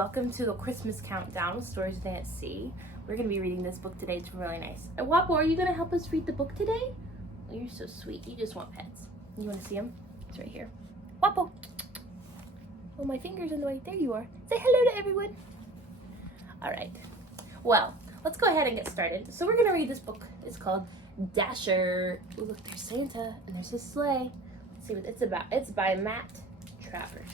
welcome to the Christmas Countdown with Stories with Aunt C. We're going to be reading this book today. It's really nice. Wapo, are you going to help us read the book today? Oh, you're so sweet. You just want pets. You want to see them? It's right here. Wapo! Oh, my finger's in the way. There you are. Say hello to everyone. All right. Well, let's go ahead and get started. So we're going to read this book. It's called Dasher. Oh, look, there's Santa and there's his sleigh. Let's see what it's about. It's by Matt Travers.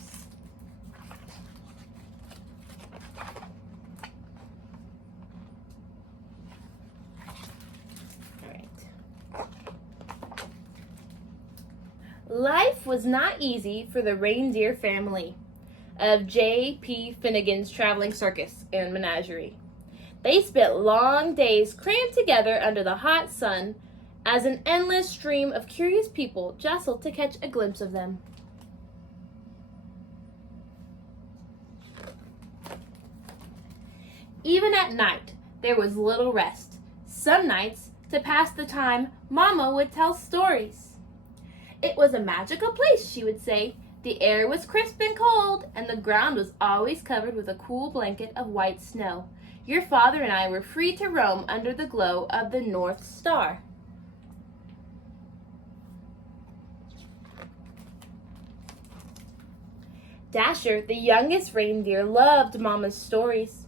Life was not easy for the reindeer family of J.P. Finnegan's traveling circus and menagerie. They spent long days crammed together under the hot sun as an endless stream of curious people jostled to catch a glimpse of them. Even at night, there was little rest. Some nights, to pass the time, Mama would tell stories. It was a magical place, she would say. The air was crisp and cold, and the ground was always covered with a cool blanket of white snow. Your father and I were free to roam under the glow of the North Star. Dasher, the youngest reindeer, loved Mama's stories.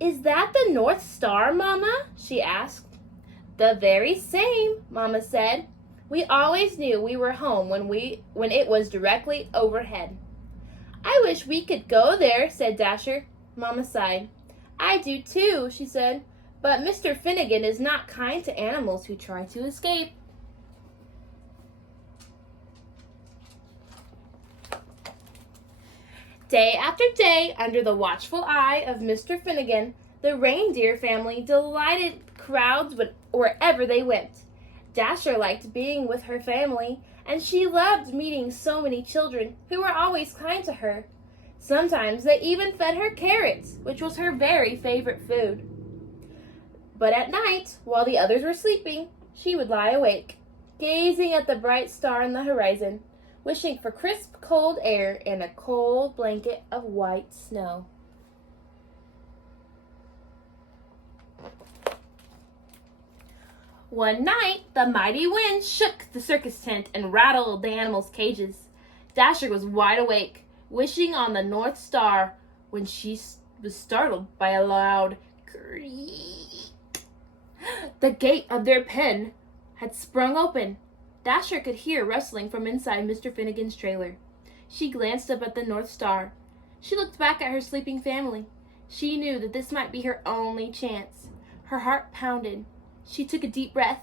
"Is that the North Star, Mama?" she asked. "The very same," Mama said. "We always knew we were home when it was directly overhead." "I wish we could go there," said Dasher. Mama sighed. "I do too," she said, "but Mr. Finnegan is not kind to animals who try to escape." Day after day, under the watchful eye of Mr. Finnegan, the reindeer family delighted crowds wherever they went. Dasher liked being with her family, and she loved meeting so many children who were always kind to her. Sometimes they even fed her carrots, which was her very favorite food. But at night, while the others were sleeping, she would lie awake, gazing at the bright star in the horizon, wishing for crisp, cold air and a cold blanket of white snow. One night, the mighty wind shook the circus tent and rattled the animals' cages. Dasher was wide awake, wishing on the North Star, when she was startled by a loud creak. The gate of their pen had sprung open. Dasher could hear rustling from inside Mr. Finnegan's trailer. She glanced up at the North Star. She looked back at her sleeping family. She knew that this might be her only chance. Her heart pounded. She took a deep breath,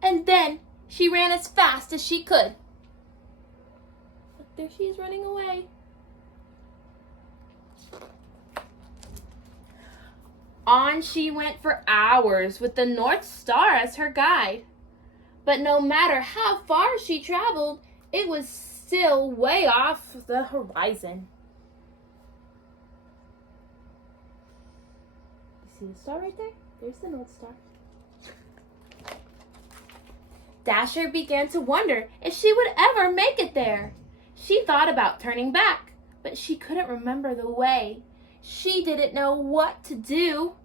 and then she ran as fast as she could. But there she is running away. On she went for hours with the North Star as her guide. But no matter how far she traveled, it was still way off the horizon. You see the star right there? There's the North Star. Dasher began to wonder if she would ever make it there. She thought about turning back, but she couldn't remember the way. She didn't know what to do,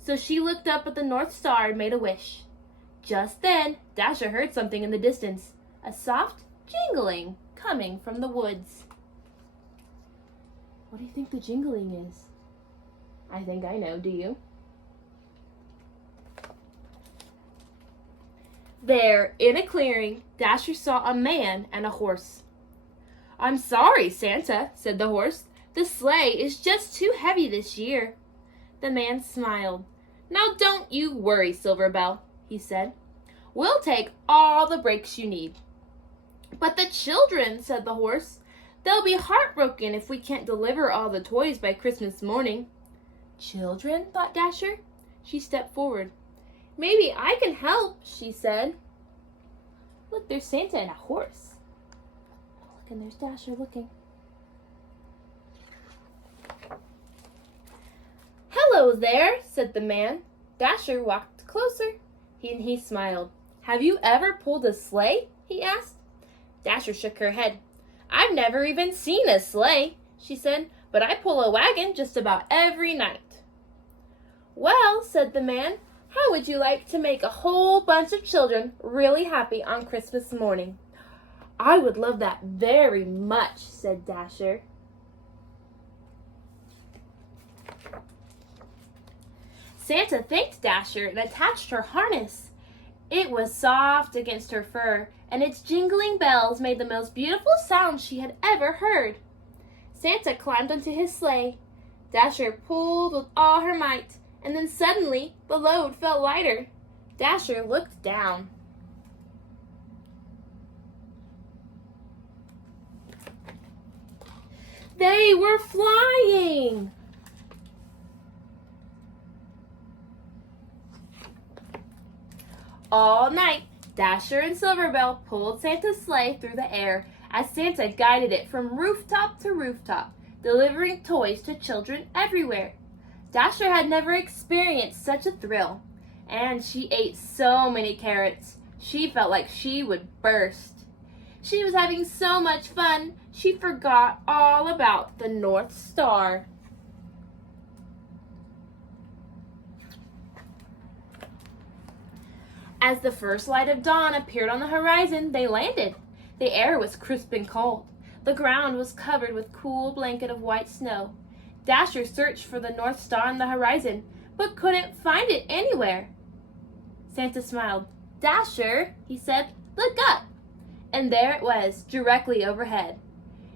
so she looked up at the North Star and made a wish. Just then, Dasher heard something in the distance, a soft jingling coming from the woods. What do you think the jingling is? I think I know, do you? There, in a clearing, Dasher saw a man and a horse. "I'm sorry, Santa," said the horse. "The sleigh is just too heavy this year." The man smiled. "Now don't you worry, Silver Bell," he said. "We'll take all the breaks you need." "But the children," said the horse. "They'll be heartbroken if we can't deliver all the toys by Christmas morning." "Children?" thought Dasher. She stepped forward. "Maybe I can help," she said. Look, there's Santa and a horse. Look, and there's Dasher looking. "Hello there," said the man. Dasher walked closer. He smiled. "Have you ever pulled a sleigh?" he asked. Dasher shook her head. "I've never even seen a sleigh," she said, but I pull a wagon just about every night." "Well," said the man, "how would you like to make a whole bunch of children really happy on Christmas morning?" "I would love that very much," said Dasher. Santa thanked Dasher and attached her harness. It was soft against her fur, and its jingling bells made the most beautiful sound she had ever heard. Santa climbed onto his sleigh. Dasher pulled with all her might, and then suddenly the load felt lighter. Dasher looked down. They were flying! All night, Dasher and Silverbell pulled Santa's sleigh through the air as Santa guided it from rooftop to rooftop, delivering toys to children everywhere. Dasher had never experienced such a thrill, and she ate so many carrots, she felt like she would burst. She was having so much fun, she forgot all about the North Star. As the first light of dawn appeared on the horizon, they landed. The air was crisp and cold. The ground was covered with a cool blanket of white snow. Dasher searched for the North Star on the horizon, but couldn't find it anywhere. Santa smiled. "Dasher," he said, "look up." And there it was, directly overhead.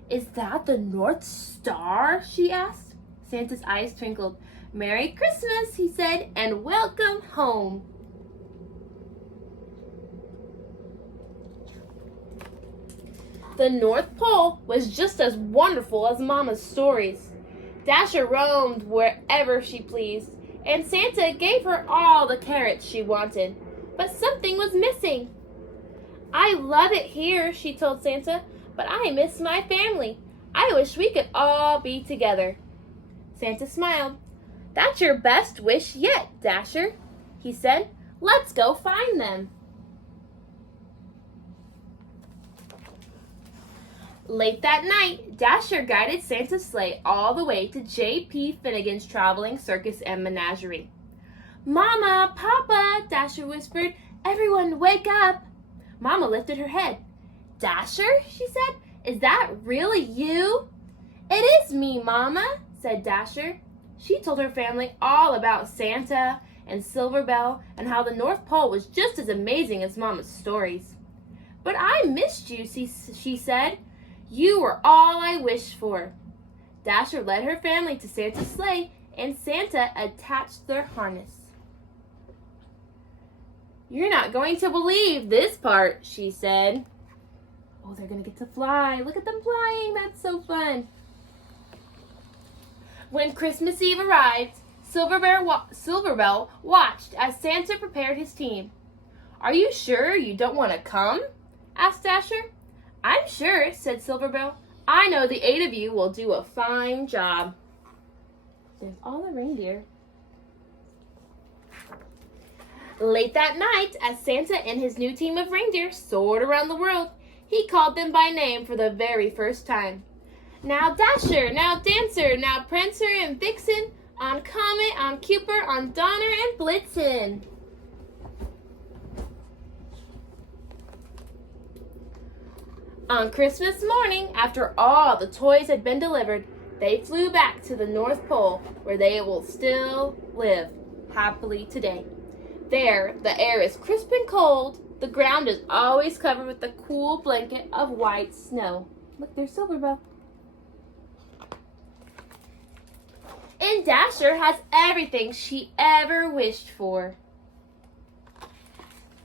"Is that the North Star?" she asked. Santa's eyes twinkled. "Merry Christmas," he said, "and welcome home." The North Pole was just as wonderful as Mama's stories. Dasher roamed wherever she pleased, and Santa gave her all the carrots she wanted. But something was missing. "I love it here," she told Santa, "but I miss my family. I wish we could all be together." Santa smiled. "That's your best wish yet, Dasher," he said. "Let's go find them." Late that night, Dasher guided Santa's sleigh all the way to J.P. Finnegan's traveling circus and menagerie. "Mama, Papa," Dasher whispered, "everyone wake up." Mama lifted her head. "Dasher," she said, "is that really you?" "It is me, Mama," said Dasher. She told her family all about Santa and Silverbell and how the North Pole was just as amazing as Mama's stories. "But I missed you," she said. "You were all I wished for." Dasher led her family to Santa's sleigh, and Santa attached their harness. "You're not going to believe this part," she said. "Oh, they're going to get to fly. Look at them flying. That's so fun." When Christmas Eve arrived, Silverbell watched as Santa prepared his team. "Are you sure you don't want to come?" asked Dasher. "I'm sure," said Silverbell. "I know the 8 of you will do a fine job." There's all the reindeer. Late that night, as Santa and his new team of reindeer soared around the world, he called them by name for the very first time. "Now Dasher, now Dancer, now Prancer and Vixen, on Comet, on Cupid, on Donner and Blitzen." On Christmas morning, after all the toys had been delivered, they flew back to the North Pole, where they will still live happily today. There, the air is crisp and cold. The ground is always covered with a cool blanket of white snow. Look, there's Silverbell. And Dasher has everything she ever wished for.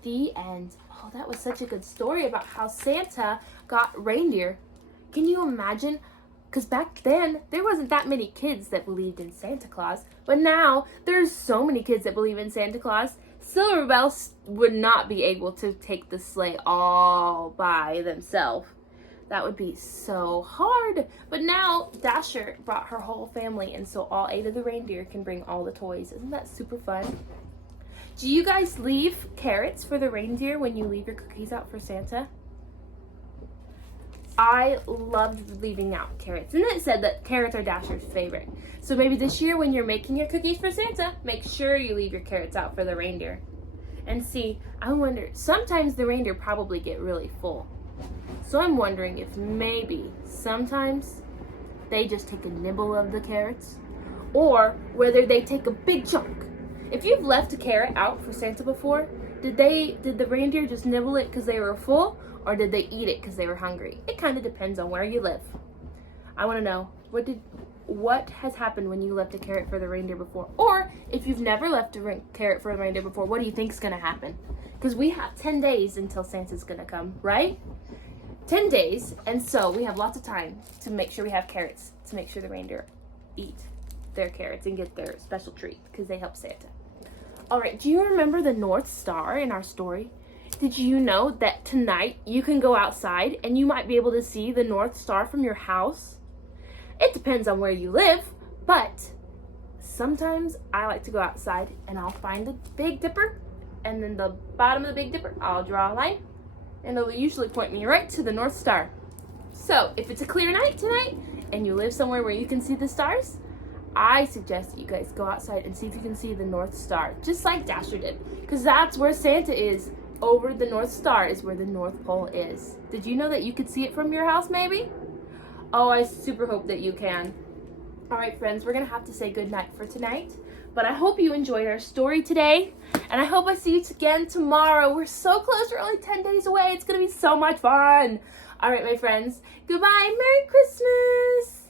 The end. Oh, that was such a good story about how Santa got reindeer. Can you imagine? Because back then, there wasn't that many kids that believed in Santa Claus. But now, there's so many kids that believe in Santa Claus. Silverbell would not be able to take the sleigh all by themselves. That would be so hard. But now, Dasher brought her whole family, and so all 8 of the reindeer can bring all the toys. Isn't that super fun? Do you guys leave carrots for the reindeer when you leave your cookies out for Santa? I loved leaving out carrots. And it said that carrots are Dasher's favorite. So maybe this year when you're making your cookies for Santa, make sure you leave your carrots out for the reindeer. And see, I wonder, sometimes the reindeer probably get really full. So I'm wondering if maybe sometimes they just take a nibble of the carrots, or whether they take a big chunk. If you've left a carrot out for Santa before, did the reindeer just nibble it because they were full, or did they eat it because they were hungry? It kind of depends on where you live. I want to know, what has happened when you left a carrot for the reindeer before? Or if you've never left a carrot for the reindeer before, what do you think is going to happen? Because we have 10 days until Santa's going to come, right? 10 days, and so we have lots of time to make sure we have carrots, to make sure the reindeer eat their carrots and get their special treat, because they help Santa. All right, do you remember the North Star in our story? Did you know that tonight you can go outside and you might be able to see the North Star from your house? It depends on where you live, but sometimes I like to go outside and I'll find the Big Dipper, and then the bottom of the Big Dipper, I'll draw a line, and it'll usually point me right to the North Star. So if it's a clear night tonight and you live somewhere where you can see the stars, I suggest that you guys go outside and see if you can see the North Star, just like Dasher did, because that's where Santa is. Over the North Star is where the North Pole is. Did you know that you could see it from your house, maybe? Oh, I super hope that you can. All right, friends, we're going to have to say goodnight for tonight, but I hope you enjoyed our story today, and I hope I see you again tomorrow. We're so close. We're only 10 days away. It's going to be so much fun. All right, my friends, goodbye. Merry Christmas.